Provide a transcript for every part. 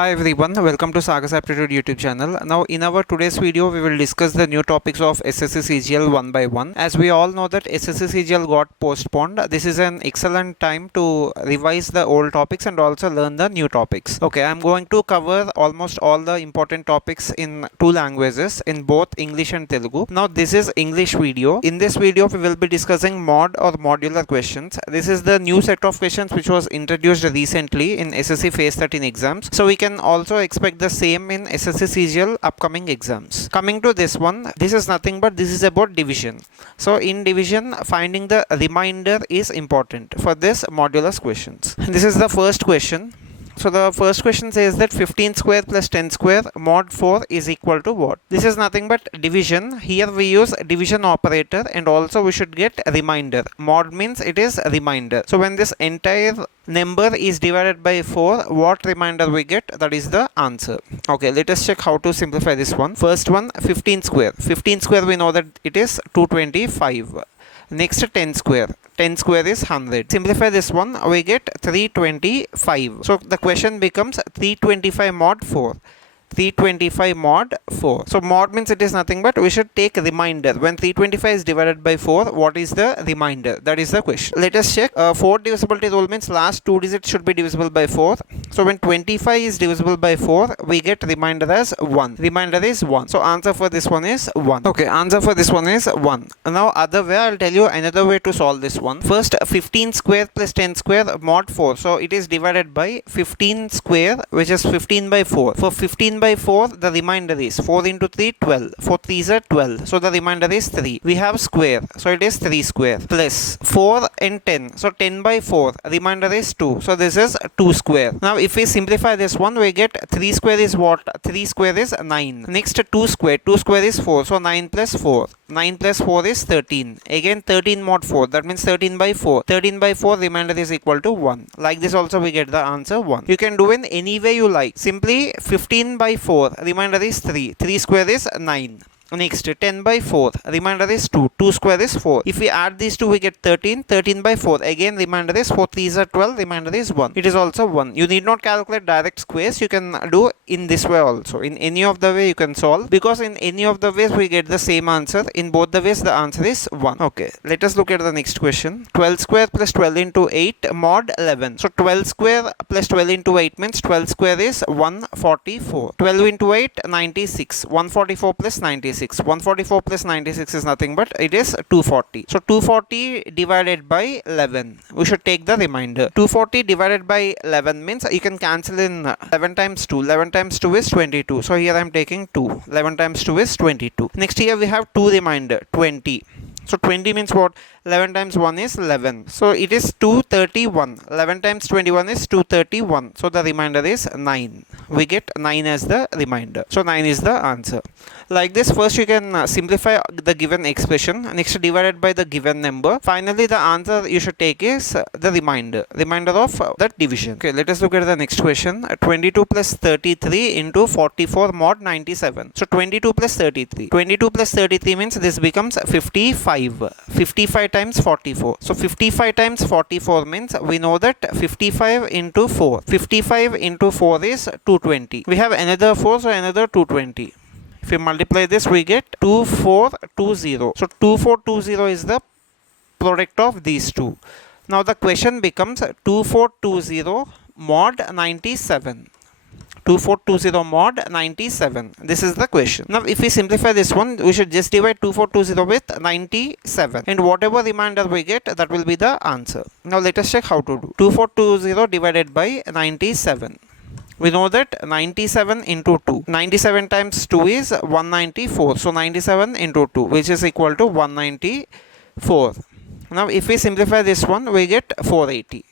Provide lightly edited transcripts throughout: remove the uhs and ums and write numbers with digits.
Hi everyone, welcome to Sagas Aptitude YouTube channel. Now in our today's video we will discuss the new topics of SSC CGL one by one. As we all know that SSC CGL got postponed, this is an excellent time to revise the old topics and also learn the new topics. Okay, I'm going to cover almost all the important topics in two languages, in both English and Telugu. Now this is English video. In this video we will be discussing mod or modular questions. This is the new set of questions which was introduced recently in SSC Phase 13 exams. So we can also expect the same in SSC CGL upcoming exams. Coming to this one, this is nothing but this is about division. So in division, finding the remainder is important for this modulus questions. This is the first question. So the first question says that 15 square plus 10 square mod 4 is equal to what? This is nothing but division. Here we use division operator and also we should get remainder. Mod means it is remainder. So when this entire number is divided by 4, what remainder we get? That is the answer. Okay, let us check how to simplify this one. First one, 15 square. 15 square we know that it is 225. Next 10 square. 10 square is 100. Simplify this one, we get 325. So the question becomes 325 mod 4. 325 mod 4. So mod means it is nothing but we should take remainder. When 325 is divided by 4, what is the remainder? That is the question. Let us check. 4 divisibility rule means last 2 digits should be divisible by 4. So when 25 is divisible by 4, we get remainder as 1. Remainder is 1. So answer for this one is 1. Okay, answer for this one is 1. Now other way, I'll tell you another way to solve this one. First 15 square plus 10 square mod 4. So it is divided by 15 square, which is 15 by 4. For 15 by 4, the remainder is 4 into 3, 12. 4 3s are 12. So the remainder is 3. We have square. So it is 3 square plus 4 and 10. So 10 by 4. Remainder is 2. So this is 2 square. Now if we simplify this one, we get 3 square is what? 3 square is 9. Next 2 square. 2 square is 4. So 9 plus 4. 9 plus 4 is 13. Again 13 mod 4. That means 13 by 4. 13 by 4 remainder is equal to 1. Like this also we get the answer 1. You can do in any way you like. Simply 15 by 4. Remainder is 3. 3 square is 9. Next 10 by 4. Remainder is 2. 2 square is 4. If we add these two we get 13. 13 by 4. Again remainder is 4 3s are 12. Remainder is 1. It is also 1. You need not calculate direct squares. You can do in this way also. In any of the way you can solve. Because in any of the ways we get the same answer. In both the ways the answer is 1. Okay. Let us look at the next question. 12 square plus 12 into 8 mod 11. So 12 square plus 12 into 8 means 12 square is 144. 12 into 8 96. 144 plus 96. 144 plus 96 is nothing but it is 240. So 240 divided by 11. We should take the remainder. 240 divided by 11 means you can cancel in 11 times 2. 11 times 2 is 22. So here I am taking 2. 11 times 2 is 22. Next here we have 2 remainder. 20. So 20 means what? 11 times 1 is 11. So it is 231. 11 times 21 is 231. So the remainder is 9. We get 9 as the remainder. So 9 is the answer. Like this, first you can simplify the given expression. Next divided by the given number. Finally the answer you should take is the remainder. Remainder of that division. Okay, let us look at the next question. 22 plus 33 into 44 mod 97. So 22 plus 33. 22 plus 33 means this becomes 55. 55 times 44. So 55 times 44 means we know that 55 into 4. 55 into 4 is 220. We have another 4, so another 220. If we multiply this, we get 2420. So 2420 is the product of these two. Now the question becomes 2420 mod 97. 2420 mod 97. This is the question. Now if we simplify this one, we should just divide 2420 with 97. And whatever remainder we get, that will be the answer. Now let us check how to do. 2420 divided by 97. We know that 97 into 2. 97 times 2 is 194. So 97 into 2, which is equal to 194. Now if we simplify this one, we get 480.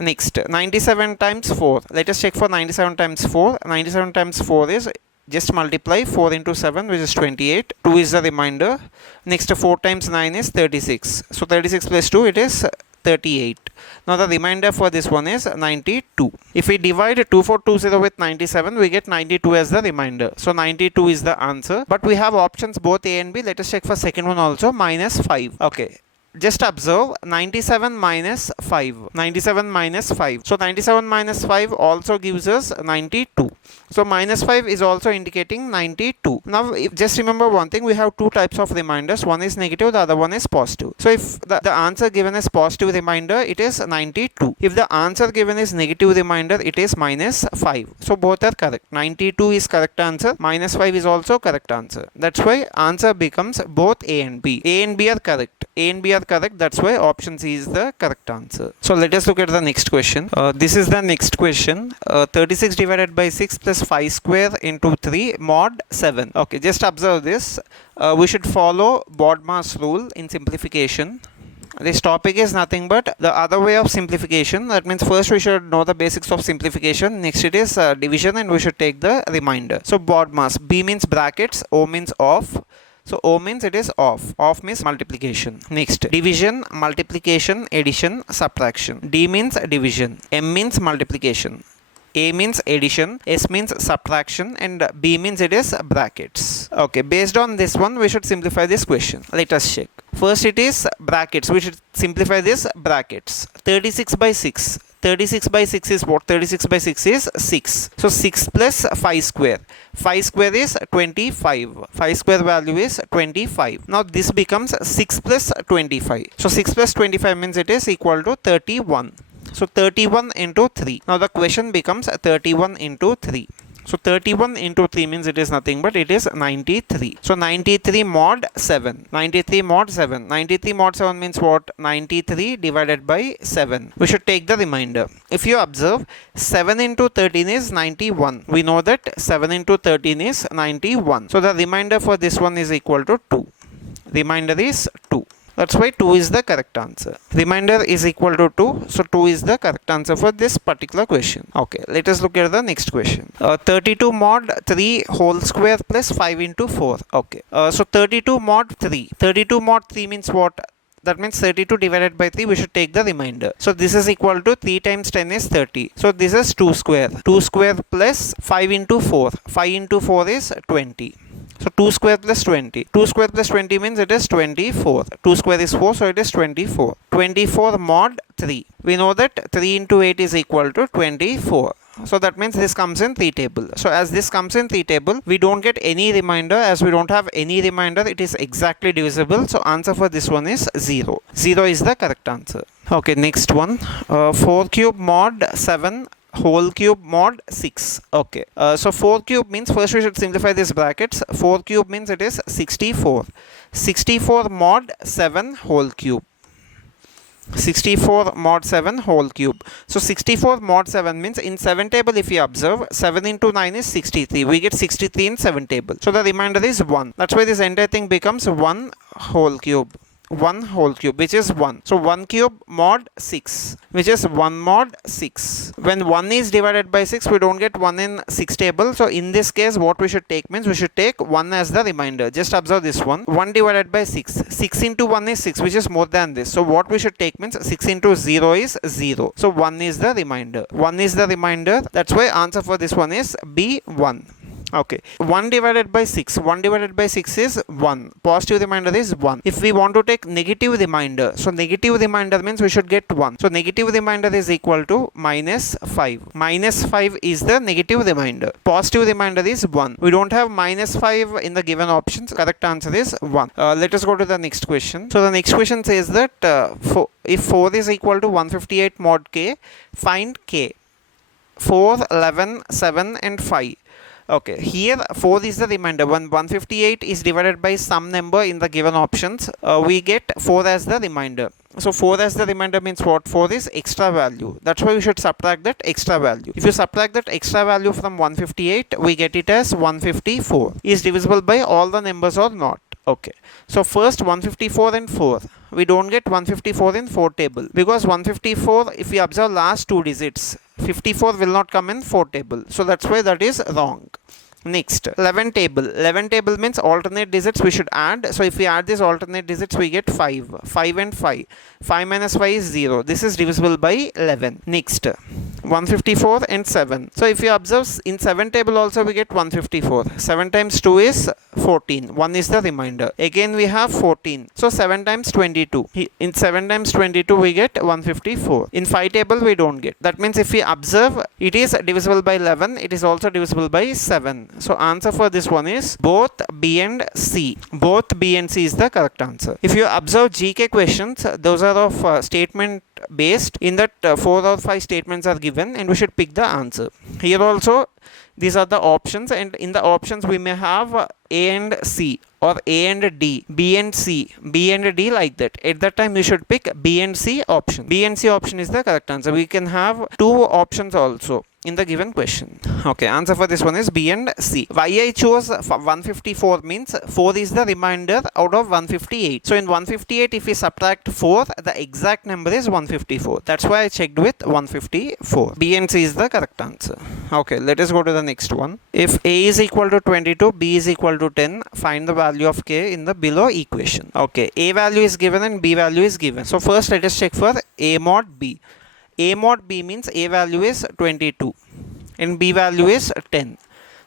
Next, 97 times 4. Let us check for 97 times 4. 97 times 4 is just multiply 4 into 7, which is 28. 2 is the remainder. Next, 4 times 9 is 36. So 36 plus 2, it is 38. Now the remainder for this one is 92. If we divide 2420 with 97, we get 92 as the remainder. So 92 is the answer. But we have options both A and B. Let us check for second one also. Minus 5. Okay. just observe 97 minus 5. 97 minus 5. So 97 minus 5 also gives us 92. So minus 5 is also indicating 92. Now just remember one thing, we have two types of reminders. One is negative, the other one is positive. So if the answer given is positive reminder, it is 92. If the answer given is negative reminder, it is minus 5. So both are correct. 92 is correct answer. Minus 5 is also correct answer. That's why answer becomes both A and B. A and B are correct. A and B are correct. That's why option C is the correct answer. So let us look at the next question. This is the next question. 36 divided by 6 plus 5 square into 3 mod 7. Okay, just observe this. We should follow BODMAS rule in simplification. This topic is nothing but the other way of simplification. That means first we should know the basics of simplification. Next it is division, and we should take the remainder. So BODMAS. B means brackets, O means off. So O means it is off. Off means multiplication. Next, division, multiplication, addition, subtraction. D means division. M means multiplication. A means addition, S means subtraction, and B means it is brackets. Okay, based on this one, we should simplify this question. Let us check. First it is brackets. We should simplify this brackets. 36 by 6. 36 by 6 is what? 36 by 6 is 6. So 6 plus 5 square. 5 square is 25. 5 square value is 25. Now this becomes 6 plus 25. So 6 plus 25 means it is equal to 31. So 31 into 3. Now the question becomes 31 into 3. So 31 into 3 means it is nothing but it is 93. So 93 mod 7. 93 mod 7. 93 mod 7 means what? 93 divided by 7. We should take the remainder. If you observe, 7 into 13 is 91. We know that 7 into 13 is 91. So the remainder for this one is equal to 2. Remainder is 2. That's why 2 is the correct answer. Remainder is equal to 2. So 2 is the correct answer for this particular question. Okay, let us look at the next question. 32 mod 3 whole square plus 5 into 4. Okay, so 32 mod 3. 32 mod 3 means what? That means 32 divided by 3, we should take the remainder. So this is equal to 3 times 10 is 30. So this is 2 square. 2 square plus 5 into 4. 5 into 4 is 20. So 2 square plus 20. 2 square plus 20 means it is 24. 2 square is 4, so it is 24. 24 mod 3. We know that 3 into 8 is equal to 24. So that means this comes in 3 table. So as this comes in 3 table, we don't get any remainder. As we don't have any remainder, it is exactly divisible. So answer for this one is 0. 0 is the correct answer. Okay, next one. 4 cube mod 7 whole cube mod 6. Okay, so 4 cube means first we should simplify this brackets. 4 cube means it is 64. 64 mod 7 whole cube. 64 mod 7 whole cube. So 64 mod 7 means in 7 table, if you observe, 7 into 9 is 63. We get 63 in 7 table. So the remainder is 1. That's why this entire thing becomes 1 whole cube. 1 whole cube, which is 1. So 1 cube mod 6, which is 1 mod 6. When 1 is divided by 6, we don't get 1 in 6 table. So in this case, what we should take means we should take 1 as the remainder. Just observe this one. 1 divided by 6. 6 into 1 is 6, which is more than this. So what we should take means 6 into 0 is 0. So 1 is the remainder. 1 is the remainder. That's why answer for this one is B, 1. Okay, 1 divided by 6. 1 divided by 6 is 1. Positive remainder is 1. If we want to take negative remainder, so negative remainder means we should get 1. So negative remainder is equal to minus 5. Minus 5 is the negative remainder. Positive remainder is 1. We don't have minus 5 in the given options. Correct answer is 1. Let us go to the next question. So the next question says that if 4 is equal to 158 mod k, find k. 4, 11, 7 and 5. Okay, here 4 is the remainder. When 158 is divided by some number in the given options, we get 4 as the remainder. So 4 as the remainder means what? 4 is extra value. That's why we should subtract that extra value. If you subtract that extra value from 158, we get it as 154. Is divisible by all the numbers or not? Okay, so first 154 and 4. We don't get 154 in 4 table because 154, if we observe last 2 digits, 54 will not come in 4 table. So that's why that is wrong. Next, 11 table. 11 table means alternate digits we should add. So if we add these alternate digits, we get 5. 5 and 5. 5 minus 5 is 0. This is divisible by 11. Next, 154 and 7. So if you observe in 7 table also we get 154. 7 times 2 is 14. 1 is the remainder. Again we have 14. So 7 times 22. In 7 times 22 we get 154. In 5 table we don't get. That means if we observe it is divisible by 11, it is also divisible by 7. So answer for this one is both B and C. Both B and C is the correct answer. If you observe GK questions, those are of statement based. In that 4 or 5 statements are given and we should pick the answer. Here also these are the options, and in the options we may have A and C or A and D, B and C, B and D, like that. At that time we should pick B and C option. B and C option is the correct answer. We can have 2 options also in the given question. Okay, answer for this one is B and C. Why I chose 154 means 4 is the remainder out of 158. So in 158 if we subtract 4, the exact number is 154. That's why I checked with 154. B and C is the correct answer. Okay, let us go to the next one. If A is equal to 22, B is equal to 10, find the value of K in the below equation. Okay, A value is given and B value is given. So first let us check for A mod B. A mod B means A value is 22 and B value is 10.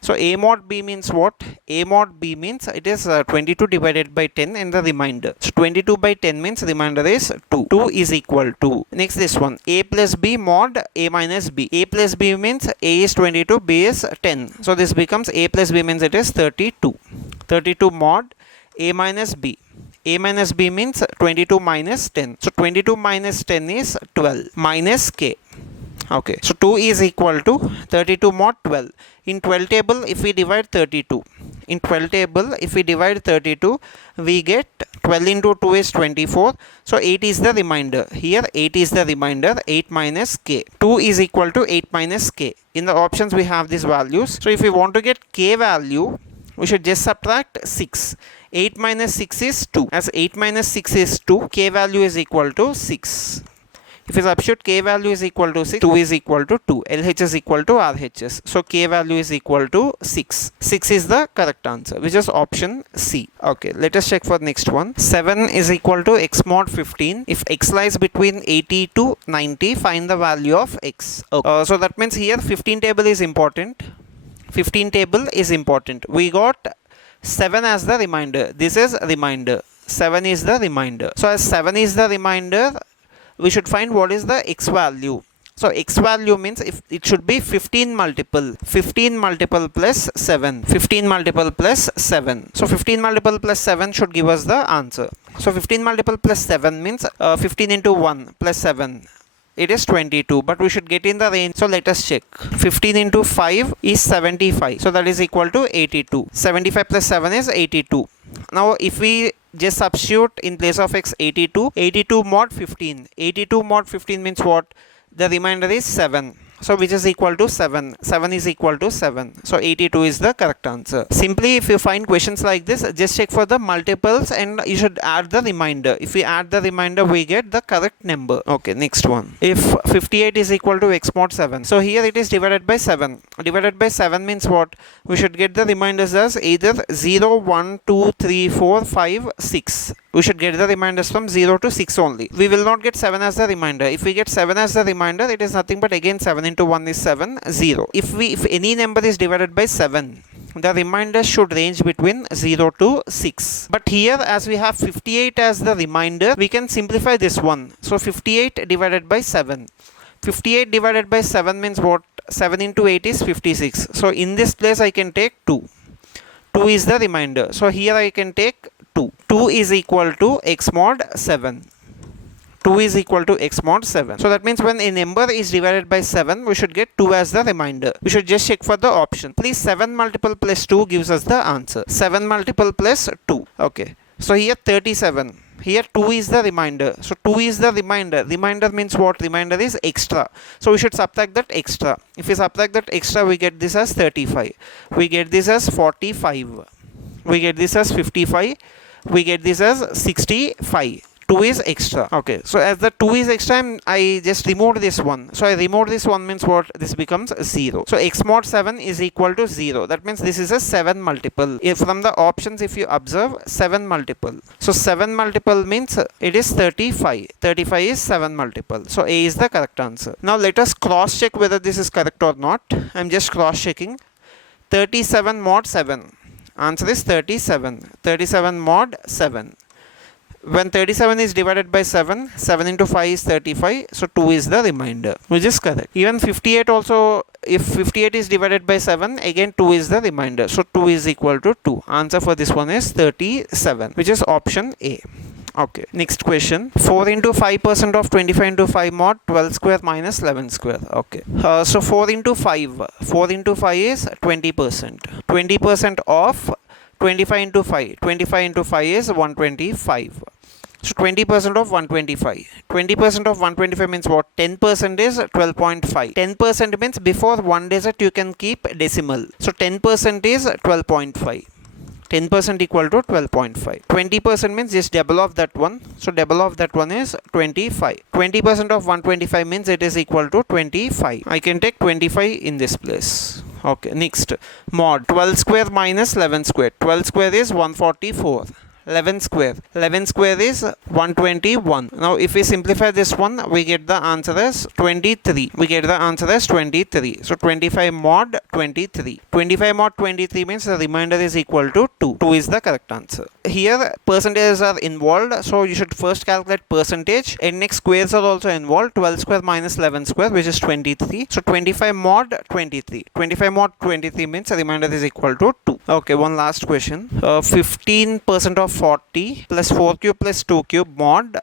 So A mod B means what? A mod B means it is 22 divided by 10 and the remainder. So 22 by 10 means remainder is 2. 2 is equal to. Next this one. A plus B mod A minus B. A plus B means A is 22, B is 10. So this becomes A plus B means it is 32. 32 mod A minus B. A minus B means 22 minus 10. So 22 minus 10 is 12 minus K. Okay, so 2 is equal to 32 mod 12. In 12 table if we divide 32. In 12 table if we divide 32, we get 12 into 2 is 24. So 8 is the remainder. Here 8 is the remainder. 8 minus K. 2 is equal to 8 minus K. In the options we have these values. So if we want to get K value, we should just subtract 6. 8 minus 6 is 2. As 8 minus 6 is 2, K value is equal to 6. If you substitute K value is equal to 6, 2 is equal to 2. LH is equal to RHS. So K value is equal to 6. 6 is the correct answer, which is option C. Okay, let us check for the next one. 7 is equal to X mod 15. If X lies between 80 to 90, find the value of X. Okay. So that means here 15 table is important. 15 table is important. We got 7 as the remainder. This is remainder. 7 is the remainder. So as 7 is the remainder, we should find what is the X value. So X value means if it should be 15 multiple. 15 multiple plus 7. 15 multiple plus 7. So 15 multiple plus 7 should give us the answer. So 15 multiple plus 7 means 15 into 1 plus 7. It is 22, but we should get in the range. So let us check. 15 into 5 is 75. So that is equal to 82. 75 plus 7 is 82. Now if we just substitute in place of X 82, 82 mod 15. 82 mod 15 means what? The remainder is 7. So which is equal to 7. 7 is equal to 7. So 82 is the correct answer. Simply if you find questions like this, just check for the multiples and you should add the remainder. If we add the remainder, we get the correct number. Okay, next one. If 58 is equal to X mod 7. So here it is divided by 7. Divided by 7 means what? We should get the remainders as either 0, 1, 2, 3, 4, 5, 6. We should get the remainders from 0 to 6 only. We will not get 7 as the remainder. If we get 7 as the remainder, it is nothing but again 7 into 1 is 7, 0. If any number is divided by 7, the remainder should range between 0 to 6. But here as we have 58 as the remainder, we can simplify this one. So 58 divided by 7. 58 divided by 7 means what? 7 into 8 is 56. So in this place I can take 2. 2 is the remainder. So here I can take 2. 2 is equal to X mod 7. 2 is equal to X mod 7. So that means when a number is divided by 7, we should get 2 as the remainder. We should just check for the option. Please 7 multiple plus 2 gives us the answer. 7 multiple plus 2. Okay. So here 37. Here 2 is the remainder. So 2 is the remainder. Remainder means what? Remainder is extra. So we should subtract that extra. If we subtract that extra, we get this as 35. We get this as 45. We get this as 55. We get this as 65. 2 is extra. Okay, so as the 2 is extra, I just removed this one. So I removed this one means what? This becomes 0. So x mod 7 is equal to 0. That means this is a 7 multiple. If from the options, if you observe, 7 multiple. So 7 multiple means it is 35. 35 is 7 multiple. So A is the correct answer. Now let us cross check whether this is correct or not. I am just cross checking. 37 mod 7. Answer is 37. 37 mod 7. When 37 is divided by 7, 7 into 5 is 35, so 2 is the remainder, which is correct. Even 58 also, if 58 is divided by 7, again 2 is the remainder, so 2 is equal to 2. Answer for this one is 37, which is option A. Okay, next question. 4 into 5% of 25 into 5 mod 12 square minus 11 square. Okay, so 4 into 5. 4 into 5 is 20%. 20% of 25 into 5. 25 into 5 is 125. So 20% of 125. 20% of 125 means what? 10% is 12.5. 10% means before one digit you can keep decimal. So 10% is 12.5. 10% equal to 12.5. 20% means just double of that one. So double of that one is 25. 20% of 125 means it is equal to 25. I can take 25 in this place. Okay, next. Mod 12 square minus 11 square. 12 square is 144. 11 square. 11 square is 121. Now if we simplify this one, we get the answer as 23. We get the answer as 23. So 25 mod 23. 25 mod 23 means the remainder is equal to 2. 2 is the correct answer. Here percentages are involved, so you should first calculate percentage, and next squares are also involved. 12 square minus 11 square, which is 23. So 25 mod 23. 25 mod 23 means the remainder is equal to 2. Okay, one last question. 15% of 40 plus 4 cube plus 2 cube mod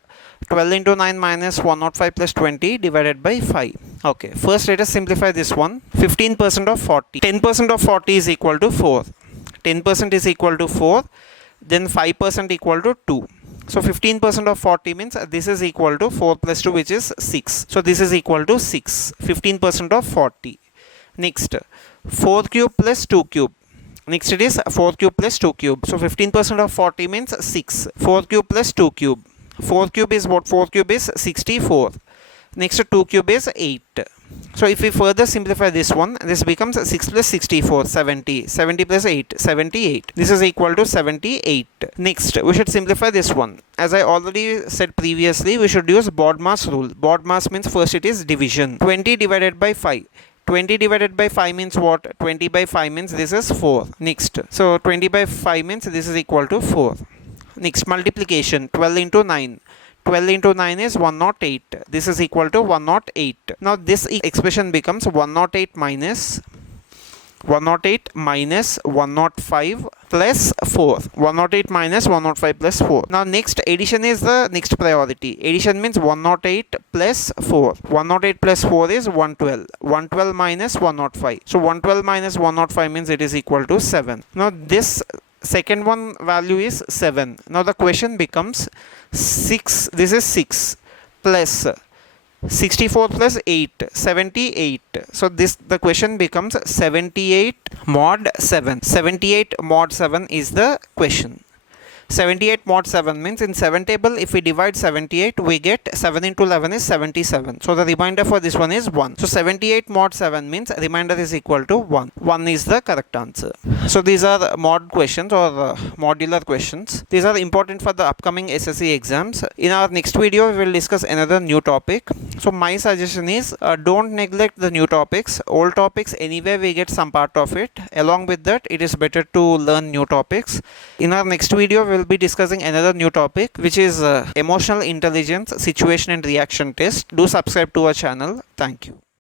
12 into 9 minus 105 plus 20 divided by 5. Okay, first let us simplify this one. 15% of 40. 10% of 40 is equal to 4. 10% is equal to 4. Then 5% equal to 2. So 15% of 40 means this is equal to 4 plus 2, which is 6. So this is equal to 6. 15% of 40. Next, 4 cube plus 2 cube. Next it is 4 cube plus 2 cube. So 15% of 40 means 6. 4 cube plus 2 cube. 4 cube is what? 4 cube is 64. Next 2 cube is 8. So if we further simplify this one, this becomes 6 plus 64, 70. 70 plus 8, 78. This is equal to 78. Next, we should simplify this one. As I already said previously, we should use BODMAS rule. BODMAS means first it is division. 20 divided by 5. 20 divided by 5 means what? 20 by 5 means this is 4. Next, so 20 by 5 means this is equal to 4. Next, multiplication. 12 into 9. 12 into 9 is 108. This is equal to 108. Now this expression becomes 108 minus 105 plus 4. 108 minus 105 plus 4. Now next addition is the next priority. Addition means 108 plus 4. 108 plus 4 is 112. 112 minus 105. So 112 minus 105 means it is equal to 7. Now this second one value is 7. Now the question becomes 6. This is 6 plus 64 plus 8, 78. So the question becomes 78 mod 7. 78 mod 7 is the question. 78 mod 7 means in 7 table, if we divide 78, we get 7 into 11 is 77. So the remainder for this one is 1. So 78 mod 7 means remainder is equal to 1. 1 is the correct answer. So these are mod questions or modular questions. These are important for the upcoming SSC exams. In our next video, we will discuss another new topic. So my suggestion is don't neglect the new topics. Old topics anyway we get some part of it. Along with that, it is better to learn new topics. In our next video, we will be discussing another new topic, which is emotional intelligence situation and reaction test. Do subscribe to our channel. Thank you.